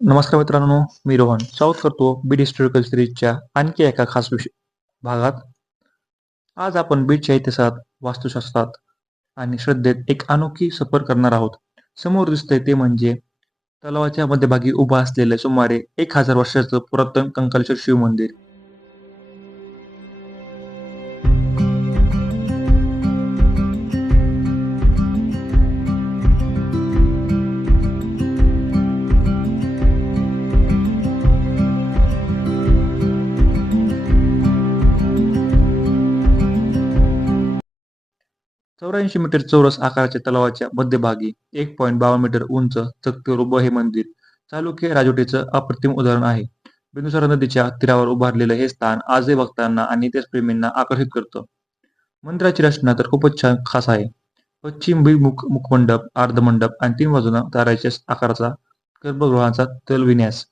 नमस्कार मित्रांनो, मी रोहन स्वागत करतो बीड हिस्टॉरिकल सिरीजच्या आणखी एका खास भागात. आज आपण बीडच्या इतिहासात, वास्तुशास्त्रात आणि श्रद्धेत एक अनोखी सफर करणार आहोत. समोर दिसतंय ते म्हणजे तलावाच्या मध्यभागी उभा असलेलं सुमारे 1000 वर्षाचं पुरातन कंकाळेश्वर शिव मंदिर. 84 मीटर चौरस आकाराच्या तलावाच्या मध्यभागी 1.52 मीटर उंच चकतीवर उभं हे मंदिर चालुक्य राजवटीचं अप्रतिम उदाहरण आहे. बिंदुसार नदीच्या तीरावर उभारलेलं हे स्थान आजही भक्तांना आणि इतिहासप्रेमींना आकर्षित करतं. मंदिराची रचना तर खूपच छान खास आहे. पश्चिमभिमुख मुखमंडप, अर्धमंडप आणि 3 बाजूंना ताऱ्याच्या आकाराचा गर्भगृहाचा तलविन्यास.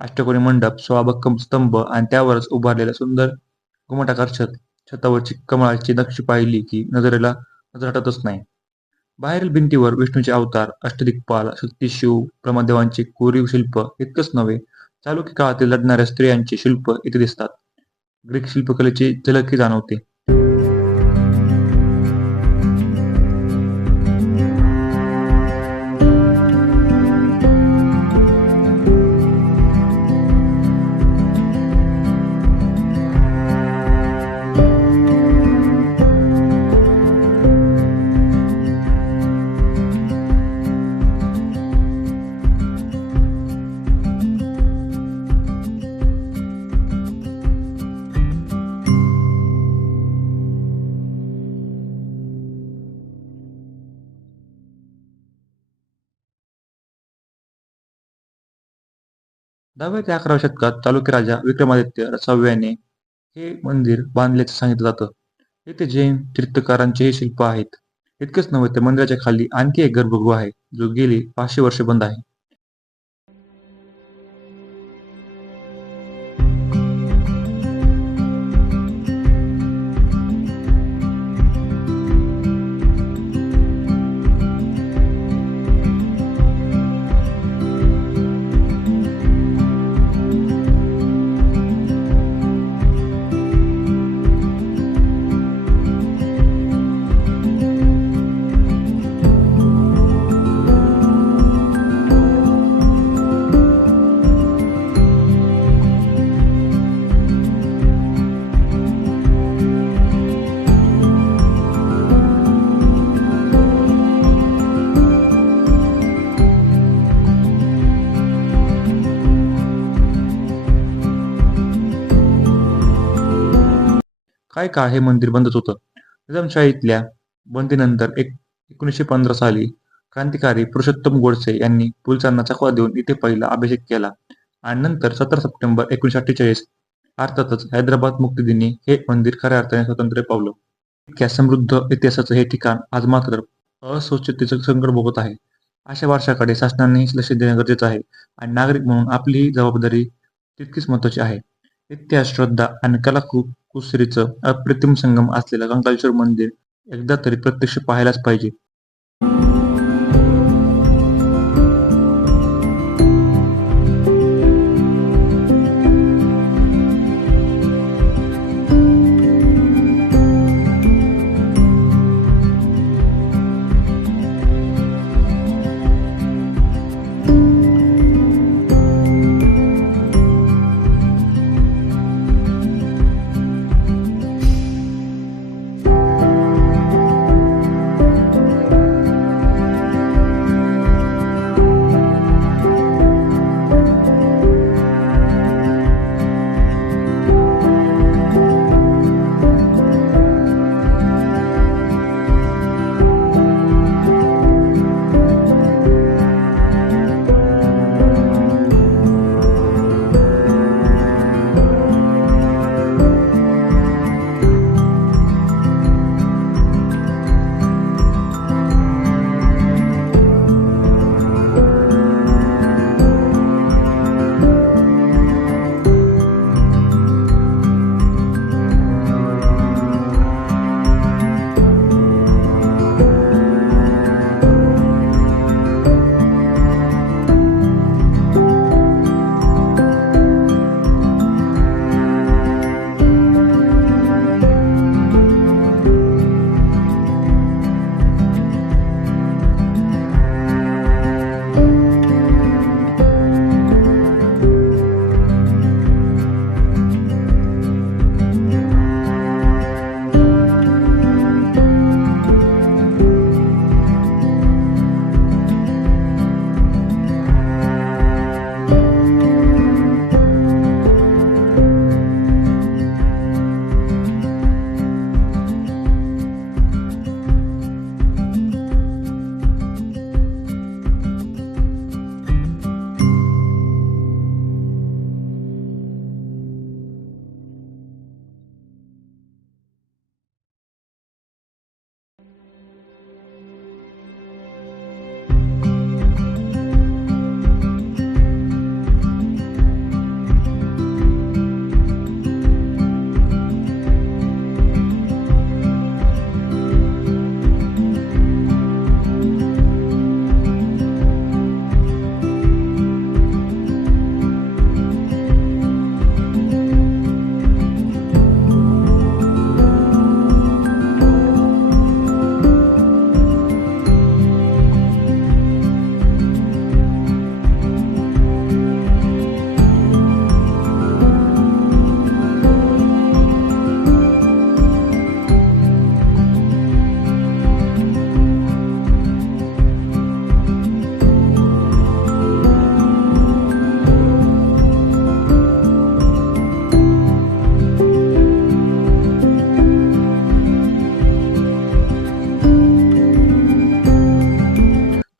अष्टकोनी मंडप, 16 भक्कम स्तंभ आणि त्यावरच उभारलेलं सुंदर घुमटाकार छत. छतावरची कमळाची नक्षी पाहिली की नजर हटतच नाही. बाहेरील भिंतीवर विष्णूचे अवतार, अष्टदिक्पाल, शक्ती, शिव, ब्रह्मदेवांचे कोरीव शिल्प इतकंच नव्हे, चालुक्य काळातील लढणाऱ्या स्त्रियांचे शिल्प इथे दिसतात. ग्रीक शिल्पकलेची झलकही जाणवते. दहाव्या ते 11व्या शतकात चालुक्य राजा विक्रमादित्य 6व्याने हे मंदिर बांधल्याचं सांगितलं जातं. येथे जैन तीर्थंकरांचेही शिल्प आहेत. इतकंच नव्हे तर मंदिराच्या खाली आणखी एक गर्भगृह आहे, जो गेली 500 वर्षे बंद आहे. काही काळ हे मंदिर बंदच होतं. निजामशाहीतल्या बंदीनंतर 1915 साली क्रांतिकारी पुरुषोत्तम गोडसे यांनी पोलिसांना चकवा देऊन इथे पहिला अभिषेक केला आणि नंतर 17 सप्टेंबर 1948 अर्थातच हैदराबाद मुक्तीदिनी हे मंदिर खऱ्या अर्थाने स्वातंत्र्य पावलं. इतक्या समृद्ध इतिहासाचं हे ठिकाण आज मात्र अस्वच्छतेचं संकट भोगत आहे. अशा वारशाकडे शासनानेही लक्ष देणं गरजेचं आहे आणि नागरिक म्हणून आपली ही जबाबदारी तितकीच महत्त्वाची आहे. इतिहास, श्रद्धा आणि कलाकुसरीचं अप्रतिम संगम असलेलं कंकाळेश्वर मंदिर एकदा तरी प्रत्यक्ष पाहायलाच पाहिजे.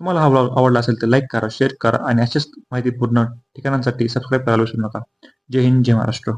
तुम्हाला हा व्लॉग आवडला असेल तर लाईक करा, शेअर करा आणि अशाच माहितीपूर्ण ठिकाणांसाठी सबस्क्राईब करायला विसरू नका. जय हिंद, जय महाराष्ट्र.